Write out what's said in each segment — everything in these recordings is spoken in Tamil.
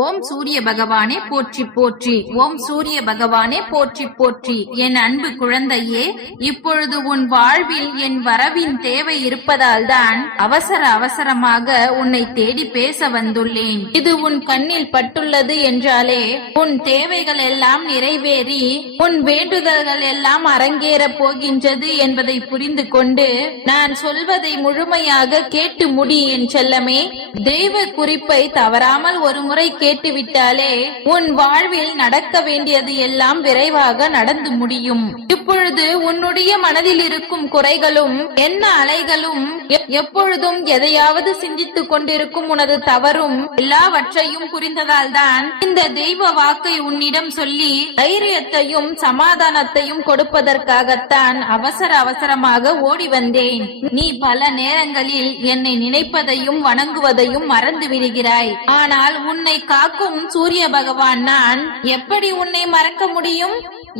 ஓம் சூரிய பகவானே போற்றி போற்றி. ஓம் சூரிய பகவானே போற்றி போற்றி. என் அன்பு குழந்தையே, இப்பொழுது உன் வாழ்வில் என் வரவின் தேவை இருப்பதால் தான் அவசரமாக உன்னை தேடி பேச வந்துள்ளேன். இது உன் கண்ணில் பட்டுள்ளது என்றாலே உன் தேவைகள் எல்லாம் நிறைவேறி உன் வேண்டுதல்கள் எல்லாம் அரங்கேற போகின்றது என்பதை புரிந்து கொண்டு நான் சொல்வதை முழுமையாக கேட்டு முடி என் செல்லமே. தெய்வ குறிப்பை தவறாமல் ஒரு முறை கேட்டுவிட்டாலே உன் வாழ்வில் நடக்க வேண்டியது எல்லாம் விரைவாக நடந்து முடியும். இப்பொழுது உன்னுடைய மனதில் இருக்கும் குறைகளும் என்ன அலைகளும் எப்பொழுதும் எதையாவது சிந்தித்துக் கொண்டிருக்கும் உனது தவறும் எல்லாவற்றையும் புரிந்ததால் தான் இந்த தெய்வ வாக்கை உன்னிடம் சொல்லி தைரியத்தையும் சமாதானத்தையும் கொடுப்பதற்காகத்தான் அவசரமாக ஓடி வந்தேன். நீ பல நேரங்களில் என்னை நினைப்பதையும் வணங்குவதையும் மறந்து விடுகிறாய். ஆனால் உன்னை காக்கும் சூரிய பகவான் நான் எப்படி உன்னை மறக்க முடியும்?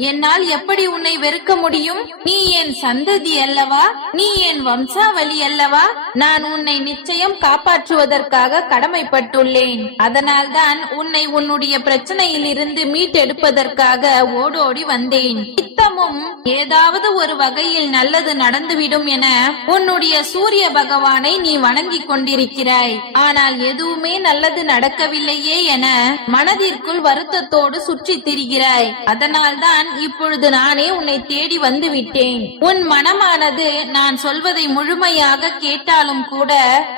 என்னால் எப்படி உன்னை வெறுக்க முடியும்? நீ என் சந்ததி அல்லவா? நீ என் வம்சாவளி அல்லவா? நான் உன்னை நிச்சயம் காப்பாற்றுவதற்காக கடமைப்பட்டுள்ளேன். அதனால்தான் உன்னை உன்னுடைய பிரச்சனையில் இருந்து மீட்டெடுப்பதற்காக ஓடோடி வந்தேன். நித்தமும் ஏதாவது ஒரு வகையில் நல்லது நடந்துவிடும் என உன்னுடைய சூரிய பகவானை நீ வணங்கிக் கொண்டிருக்கிறாய். ஆனால் எதுவுமே நல்லது நடக்கவில்லையே என மனதிற்குள் வருத்தத்தோடு சுற்றி திரிகிறாய். அதனால்தான் இப்பொழுது நானே உன்னை தேடி வந்து விட்டேன். உன் மனமானது நான் சொல்வதை முழுமையாக கேட்டாலும் கூட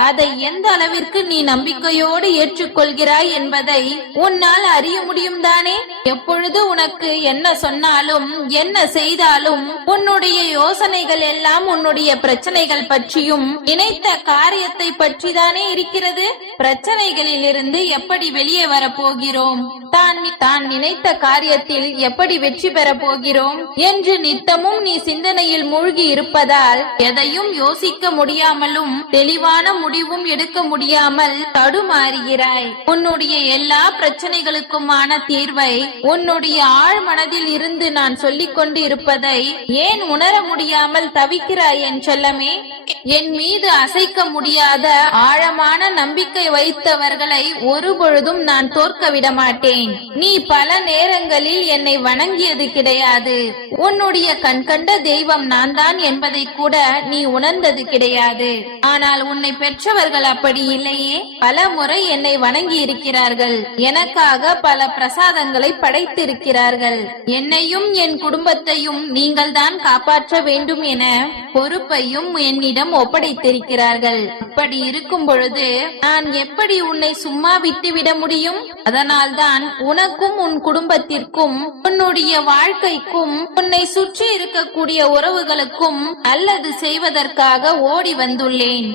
அதை எந்த அளவிற்கு நீ நம்பிக்கையோடு ஏற்றுக்கொள்கிறாய் என்பதை உன்னால் அறிய முடியும் தானே. எப்பொழுது உனக்கு என்ன சொன்னாலும் என்ன செய்தாலும் உன்னுடைய யோசனைகள் எல்லாம் உன்னுடைய பிரச்சனைகள் பற்றியும் நினைத்த காரியத்தை பற்றி தானே இருக்கிறது. பிரச்சனைகளில் இருந்து எப்படி வெளியே வரப்போகிறோம், தான் நினைத்த காரியத்தில் எப்படி வெற்றி பெற போகிறோம் என்று நித்தமும் நீ சிந்தனையில் மூழ்கி இருப்பதால் எதையும் யோசிக்க முடியாமலும் தெளிவான முடிவும் எடுக்க முடியாமல் தடுமாறுகிறாய். உன்னுடைய எல்லா பிரச்சனைகளுக்குமான தீர்வை உன்னுடைய ஆழ் மனதில் இருந்து நான் சொல்லிக் கொண்டு இருப்பதை ஏன் உணர முடியாமல் தவிக்கிறாய் என் செல்லமே. என் மீது அசைக்க முடியாத ஆழமான நம்பிக்கை வைத்தவர்களை ஒருபொழுதும் நான் தோற்க விட மாட்டேன். நீ பல நேரங்களில் என்னை வணங்கியது கிடையாது. உன்னுடைய கண்கண்ட தெய்வம் நான் தான் என்பதை கூட நீ உணர்ந்தது கிடையாது. ஆனால் உன்னை பெற்றவர்கள் அப்படி இல்லையே. பல முறை என்னை வணங்கி இருக்கிறார்கள். எனக்காக பல பிரசாதங்களை படைத்திருக்கிறார்கள். என்னையும் என் குடும்பத்தையும் நீங்கள் தான் காப்பாற்ற வேண்டும் என பொறுப்பையும் என்னிடம் ஒப்படைத்திருக்கிறார்கள். அப்படி இருக்கும் பொழுது நான் எப்படி உன்னை சும்மா விட்டுவிட முடியும்? அதனால்தான் உனக்கும் உன் குடும்பத்திற்கும் உன்னுடைய வாழ்க்கைக்கும் உன்னை சுற்றி இருக்கக்கூடிய உறவுகளுக்கும் நல்லது செய்வதற்காக ஓடி வந்துள்ளேன்.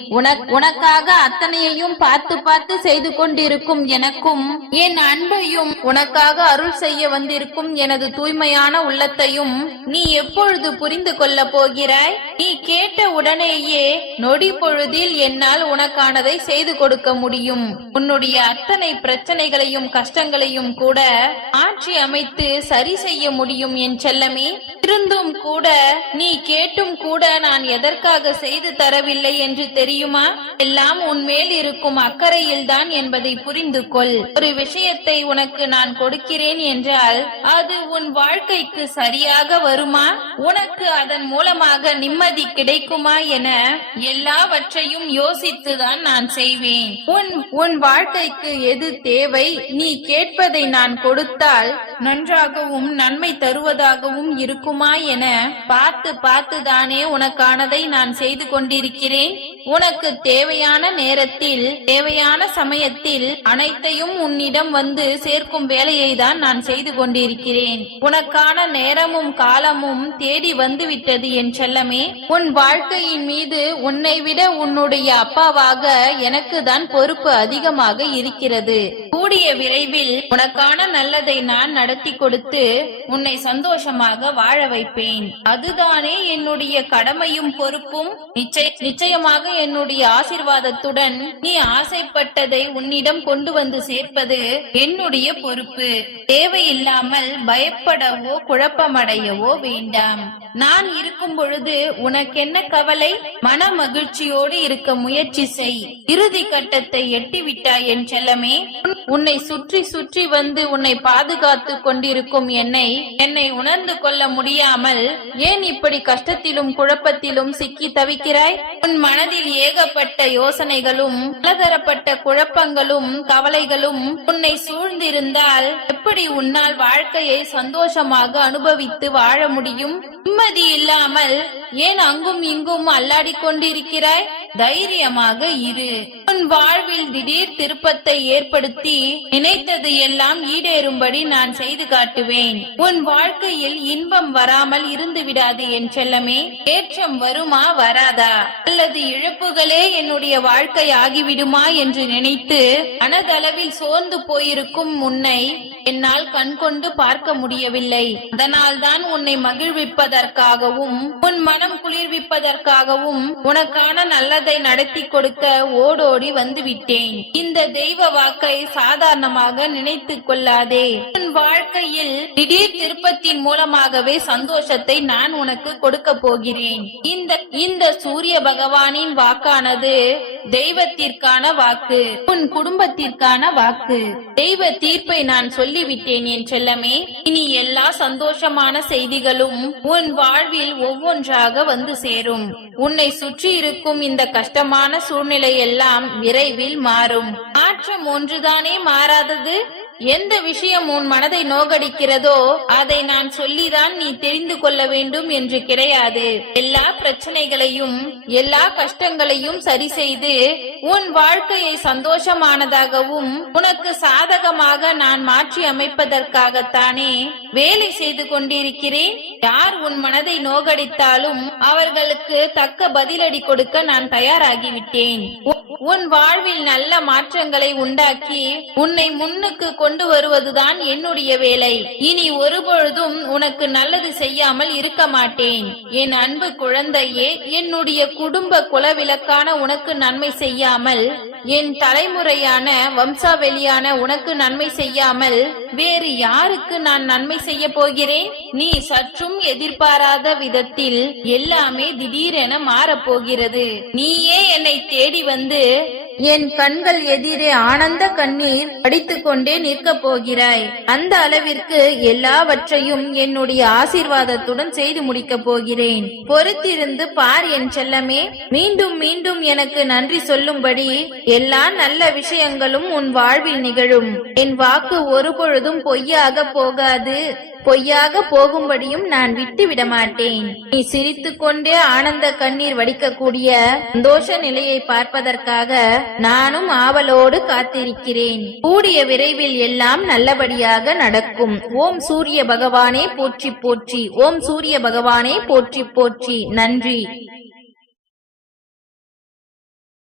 உனக்காக அத்தனையையும் பார்த்து செய்து கொண்டிருக்கும் எனக்கும் என் அன்பையும் உனக்காக அருள் செய்ய வந்திருக்கும் எனது தூய்மையான உள்ளத்தையும் நீ எப்பொழுது புரிந்து கொள்ள போகிறாய்? நீ கேட்ட உடனேயே நொடி பொழுதில் என்னால் உனக்கானதை செய்து கொடுக்க முடியும். உன்னுடைய அத்தனை பிரச்சனைகளையும் கஷ்டங்களையும் கூட ஆட்சி அமைத்து சரி செய்ய முடியும் என் செல்லமே. இருந்தும் கூட நீ கேட்டும் கூட நான் எதற்காக செய்து தரவில்லை என்று தெரியுமா? எல்லாம் உன்மேல் இருக்கும் அக்கறையில் தான் என்பதை புரிந்து கொள். ஒரு விஷயத்தை உனக்கு நான் கொடுக்கிறேன் என்றால் அது உன் வாழ்க்கைக்கு சரியாக வருமா? உனக்கு அதன் மூலமாக நிம்மதி கிடைக்குமா என எல்லாவற்றையும் யோசித்துதான் நான் செய்வேன். உன் வாழ்க்கைக்கு எது தேவை, நீ கேட்பதை நான் கொடுத்தால் நன்றாகவும் நன்மை தருவதாகவும் இருக்குமா என பார்த்து தானே உனக்கானதை நான் செய்து கொண்டிருக்கிறேன். உனக்கு தேவையான நேரத்தில் தேவையான சமயத்தில் அனைத்தையும் உன்னிடம் வந்து சேர்க்கும் வேலையை தான் நான் செய்து கொண்டிருக்கிறேன். உனக்கான நேரமும் காலமும் தேடி வந்துவிட்டது என் செல்லமே. உன் வாழ்க்கையின் மீது உன்னை விட உன்னுடைய அப்பாவாக எனக்கு தான் பொறுப்பு அதிகமாக இருக்கிறது. கூடிய விரைவில் உனக்கான நல்லதை நான் நடத்தி கொடுத்து உன்னை சந்தோஷமாக வாழ வைப்பேன். அதுதானே என்னுடைய கடமையும் பொறுப்பும். நிச்சயமாக என்னுடைய ஆசீர்வாதத்துடன் நீ ஆசைப்பட்டதை உன்னிடம் கொண்டு வந்து சேர்ப்பது என்னுடைய பொறுப்பு. தேவையில்லாமல் பயப்படவோ குழப்பமடையவோ வேண்டாம். நான் இருக்கும் பொழுது உனக்கென்ன கவலை? மன மகிழ்ச்சியோடு இருக்க முயற்சி செய். இறுதி கட்டத்தை எட்டிவிட்டாய் என் செல்லமே. உன்னை சுற்றி சுற்றி வந்து உன்னை பாதுகாத்து கொண்டிருக்கும் என்னை உணர்ந்து கொள்ள முடியாமல் ஏன் இப்படி கஷ்டத்திலும் குழப்பத்திலும் சிக்கி தவிக்கிறாய்? உன் மனதில் ஏகப்பட்ட யோசனைகளும் பலதரப்பட்ட குழப்பங்களும் கவலைகளும் உன்னை சூழ்ந்திருந்தால் எப்படி உன்னால் வாழ்க்கையை சந்தோஷமாக அனுபவித்து வாழ முடியும்? நிம்மதி இல்லாமல் ஏன் அங்கும் இங்கும் அல்லாடி கொண்டிருக்கிறாய்? தைரியமாக இரு. உன் வாழ்வில் திடீர் திருப்பத்தை ஏற்படுத்தி நினைத்தது எல்லாம் ஈடேறும்படி நான் செய்து காட்டுவேன். உன் வாழ்க்கையில் இன்பம் வராமல் இருந்து விடாது என் செல்லமே. ஏற்றம் வருமா வராதா, அல்லது இழப்புகளே என்னுடைய வாழ்க்கை ஆகிவிடுமா என்று நினைத்து மனதளவில் சோர்ந்து போயிருக்கும் உன்னை என்னால் கண்கொண்டு பார்க்க முடியவில்லை. அதனால்தான் உன்னை மகிழ்விப்பதற்காகவும் உன் மனம் குளிர்விப்பதற்காகவும் உனக்கான நல்லதை நடத்தி கொடுக்க ஓடோடி வந்து விட்டேன். இந்த தெய்வ வாக்கை சாதாரணமாக நினைத்து கொள்ளாதே. உன் வாழ்க்கையில் திடீர் திருப்பத்தின் மூலமாகவே சந்தோஷத்தை நான் உனக்கு கொடுக்க போகிறேன். இந்த சூரிய பகவானின் வாக்கானது தெய்வத்திற்கான வாக்கு, உன் குடும்பத்திற்கான வாக்கு. தெய்வ தீர்ப்பை நான் சொல்லிவிட்டேன் என் செல்லமே. இனி எல்லா சந்தோஷமான செய்திகளும் உன் வாழ்வில் ஒவ்வொன்றாக வந்து சேரும். உன்னை சுற்றி இருக்கும் இந்த கஷ்டமான சூழ்நிலை எல்லாம் விரைவில் மாறும். மாற்றம் ஒன்றுதானே மாறாதது? எந்த விஷயம் உன் மனதை நோகடிக்கிறதோ அதை நான் சொல்லிதான் நீ தெரிந்து கொள்ள வேண்டும் என்று கிடையாது. எல்லா பிரச்சனைகளையும் எல்லா கஷ்டங்களையும் சரி செய்து உன் வாழ்க்கையை சந்தோஷமானதாகவும் உனக்கு சாதகமாக நான் மாற்றி அமைப்பதற்காகத்தானே வேலை செய்து கொண்டிருக்கிறேன். யார் உன் மனதை நோகடித்தாலும் அவர்களுக்கு தக்க பதிலடி கொடுக்க நான் தயாராகிவிட்டேன். உன் வாழ்வில் நல்ல மாற்றங்களை உண்டாக்கி உன்னை முன்னுக்கு கொண்டு வருவதுதான் என்னுடைய வேலை. இனி ஒருபொழுதும் உனக்கு நல்லது செய்யாமல் இருக்க மாட்டேன். என் அன்பு குழந்தையே, என்னுடைய குடும்ப குலவிலக்கான உனக்கு நன்மை செய்யாமல், என் தலைமுறையான வம்சாவெளியான உனக்கு நன்மை செய்யாமல் வேறு யாருக்கு நான் நன்மை செய்ய போகிறேன்? நீ சற்றும் எதிர்பாராத விதத்தில் எல்லாமே திடீரென மாறப்போகிறது. நீயே என்னை தேடி வந்து என் கண்கள் எதிரே ஆனந்த கண்ணீர் அடித்துக் கொண்டே நிற்கப் போகிறாய். அந்த அளவிற்கு எல்லாவற்றையும் என்னுடைய ஆசீர்வாதத்துடன் செய்து முடிக்கப் போகிறேன். பொறுத்திருந்து பார் என் செல்லமே. மீண்டும் மீண்டும் எனக்கு நன்றி சொல்லும்படி எல்லா நல்ல விஷயங்களும் உன் வாழ்வில் நிகழும். என் வாக்கு ஒருபொழுதும் பொய்யாக போகாது. பொய்யாக போகும்படியும் நான் விட்டு விட மாட்டேன். நீ சிரித்துக் கொண்டே ஆனந்த கண்ணீர் வடிக்கக்கூடிய சந்தோஷ நிலையை பார்ப்பதற்காக நானும் ஆவலோடு காத்திருக்கிறேன். கூடிய விரைவில் எல்லாம் நல்லபடியாக நடக்கும். ஓம் சூரிய பகவானே போற்றி போற்றி. ஓம் சூரிய பகவானே போற்றி போற்றி. நன்றி.